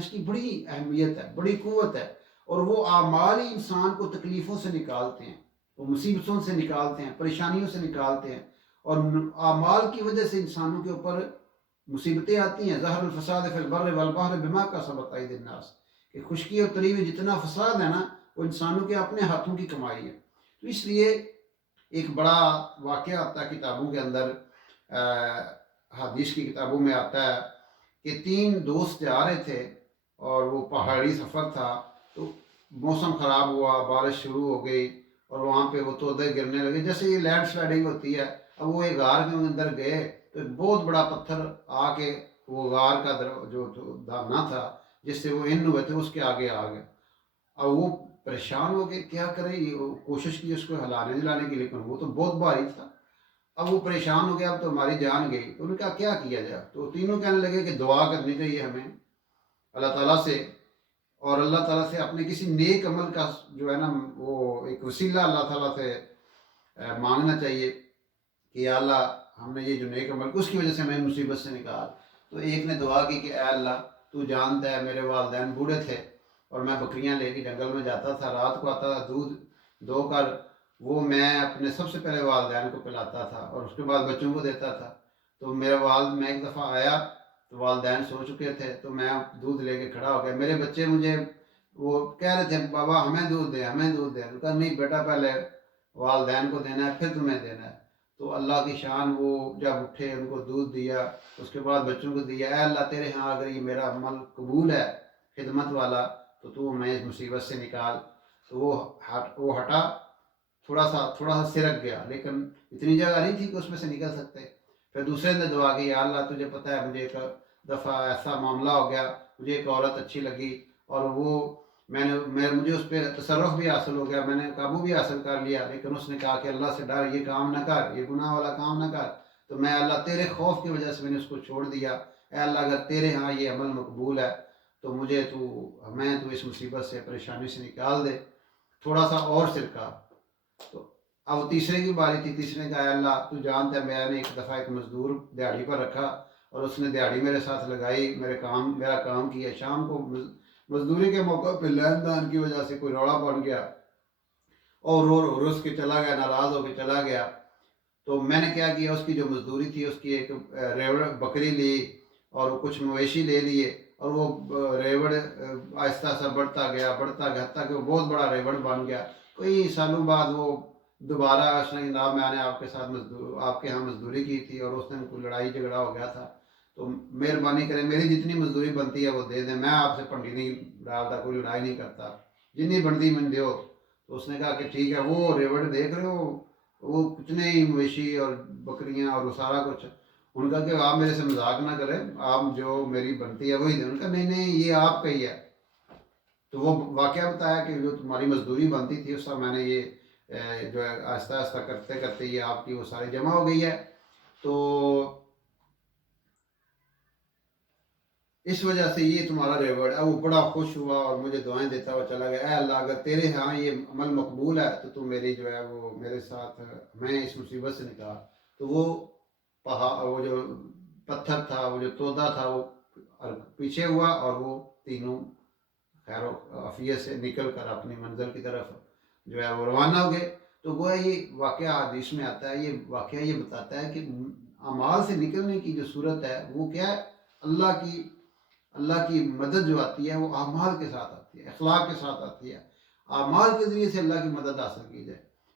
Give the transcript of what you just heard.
اس کی بڑی اہمیت ہے، بڑی قوت ہے، اور وہ اعمال ہی انسان کو تکلیفوں سے نکالتے ہیں، وہ مصیبتوں سے نکالتے ہیں، پریشانیوں سے نکالتے ہیں، اور اعمال کی وجہ سے انسانوں کے اوپر مصیبتیں آتی ہیں۔ ظہر الفساد فی البر والبحر بما کسبت ایدی الناس، کہ خشکی اور تری میں جتنا فساد ہے نا، وہ انسانوں کے اپنے ہاتھوں کی کمائی ہے۔ تو اس لیے ایک بڑا واقعہ آتا ہے کتابوں کے اندر، حدیث کی کتابوں میں آتا ہے کہ 3 دوست جا رہے تھے، اور وہ پہاڑی سفر تھا، تو موسم خراب ہوا، بارش شروع ہو گئی، اور وہاں پہ وہ تودے گرنے لگے، جیسے یہ لینڈ سلائڈنگ ہوتی ہے۔ اب وہ ایک غار کے اندر گئے تو ایک بہت بڑا پتھر آ کے وہ غار کا جو دامنا تھا جس سے وہ ان ہوئے تھے اس کے آگے آ گئے۔ اب وہ پریشان ہو کے کیا کرے، یہ کوشش کی اس کو ہلانے دلانے کی، لیکن وہ تو بہت بھاری تھا۔ اب وہ پریشان ہو گیا، اب تو ہماری جان گئی۔ تو انہوں نے کہا کیا کیا جائے؟ تو تینوں کہنے لگے کہ دعا کرنی چاہیے ہمیں اللہ تعالیٰ سے، اور اللہ تعالیٰ سے اپنے کسی نیک عمل کا جو ہے نا وہ ایک وسیلہ اللہ تعالیٰ سے مانگنا چاہیے کہ یا اللہ ہم نے یہ جو نیک عمل اس کی وجہ سے ہمیں مصیبت سے نکال۔ تو ایک نے دعا کی کہ اے اللہ تو جانتا ہے میرے والدین بوڑھے تھے، اور میں بکریاں لے کے جنگل میں جاتا تھا، رات کو آتا تھا، دودھ دو کر وہ میں اپنے سب سے پہلے والدین کو پلاتا تھا، اور اس کے بعد بچوں کو دیتا تھا۔ تو میرا والد، میں ایک دفعہ آیا تو والدین سو چکے تھے، تو میں دودھ لے کے کھڑا ہو گیا، میرے بچے مجھے وہ کہہ رہے تھے بابا ہمیں دودھ دے، ہمیں دودھ دے۔ کہا نہیں بیٹا، پہلے والدین کو دینا ہے پھر تمہیں دینا ہے۔ تو اللہ کی شان، وہ جب اٹھے ان کو دودھ دیا، اس کے بعد بچوں کو دیا۔ اے اللہ تیرے ہاں اگر یہ میرا عمل قبول ہے خدمت والا تو ہمیں اس مصیبت سے نکال۔ تو وہ ہٹا، تھوڑا سا سرک گیا، لیکن اتنی جگہ نہیں تھی کہ اس میں سے نکل سکتے۔ پھر دوسرے نے دعا کی، یا اللہ تجھے پتہ ہے مجھے ایک دفعہ ایسا معاملہ ہو گیا، مجھے ایک عورت اچھی لگی، اور مجھے اس پہ تصرف بھی حاصل ہو گیا، میں نے قابو بھی حاصل کر لیا، لیکن اس نے کہا کہ اللہ سے ڈر، یہ کام نہ کر، یہ گناہ والا کام نہ کر۔ تو میں اللہ تیرے خوف کی وجہ سے میں نے اس کو چھوڑ دیا۔ اے اللہ اگر تیرے ہاں یہ عمل مقبول ہے تو ہمیں تو اس مصیبت سے پریشانی سے نکال دے، تھوڑا سا اور سرکا۔ تو اب تیسرے کی باری تھی، تیسرے نے کہا اے اللہ تو جانتا ہے میں نے ایک دفعہ ایک مزدور دیہڑی پر رکھا، اور اس نے دیہڑی میرے ساتھ لگائی، میرا کام کیا، شام کو مزدوری کے موقع پہ لین دین کی وجہ سے کوئی روڑا پڑ گیا، اور رس کے چلا گیا، ناراض ہو کے چلا گیا۔ تو میں نے کیا کیا، اس کی جو مزدوری تھی، اس کی ایک ریوڑ بکری لی اور کچھ مویشی لے لیے، اور وہ ریوڑ آہستہ سا بڑھتا گیا حتیٰ کہ وہ بہت بڑا ریوڑ بن گیا۔ کئی سالوں بعد وہ دوبارہ اس نے جناب میں نے آپ کے ہاں مزدوری کی تھی، اور اس دن کوئی لڑائی جھگڑا ہو گیا تھا، تو مہربانی کریں میری جتنی مزدوری بنتی ہے وہ دے دیں، میں آپ سے پنڈی نہیں ڈالتا، کوئی لڑائی نہیں کرتا، جتنی بنتی من دیو۔ تو اس نے کہا کہ ٹھیک ہے۔ وہ ریوڑ دیکھ رہے ہو، وہ کتنے ہی مویشی اور بکریاں اور وہ سارا کچھ، ان کا کہ آپ میرے سے مذاق نہ کریں، آپ جو میری بنتی ہے وہی دیں۔ ان کا نہیں نہیں یہ آپ کا ہی ہے۔ تو وہ واقعہ بتایا کہ جو تمہاری مزدوری بنتی تھی اس کا میں نے یہ جو ہے آہستہ آہستہ کرتے کرتے یہ آپ کی وہ سارے جمع ہو گئی ہے۔ تو اس وجہ سے یہ تمہارا ریوارڈ ہے۔ وہ بڑا خوش ہوا اور مجھے دعائیں دیتا ہوا چلا گیا، اے اللہ اگر تیرے ہاں یہ عمل مقبول ہے تو میری جو ہے وہ میرے ساتھ میں اس مصیبت سے نکال۔ تو وہ جو پتھر تھا، وہ جو تودا تھا، وہ پیچھے ہوا، اور وہ تینوں خیر و عافیت سے نکل کر اپنی منزل کی طرف جو ہے وہ روانہ ہو گئے۔ تو گویا یہ واقعہ حدیث میں آتا ہے، یہ واقعہ یہ بتاتا ہے کہ اعمال سے نکلنے کی جو صورت ہے وہ کیا ہے، اللہ کی مدد جو آتی ہے وہ اعمال کے ساتھ آتی ہے، اخلاق کے ساتھ آتی ہے، اعمال کے ذریعے سے اللہ کی مدد حاصل کی جائے۔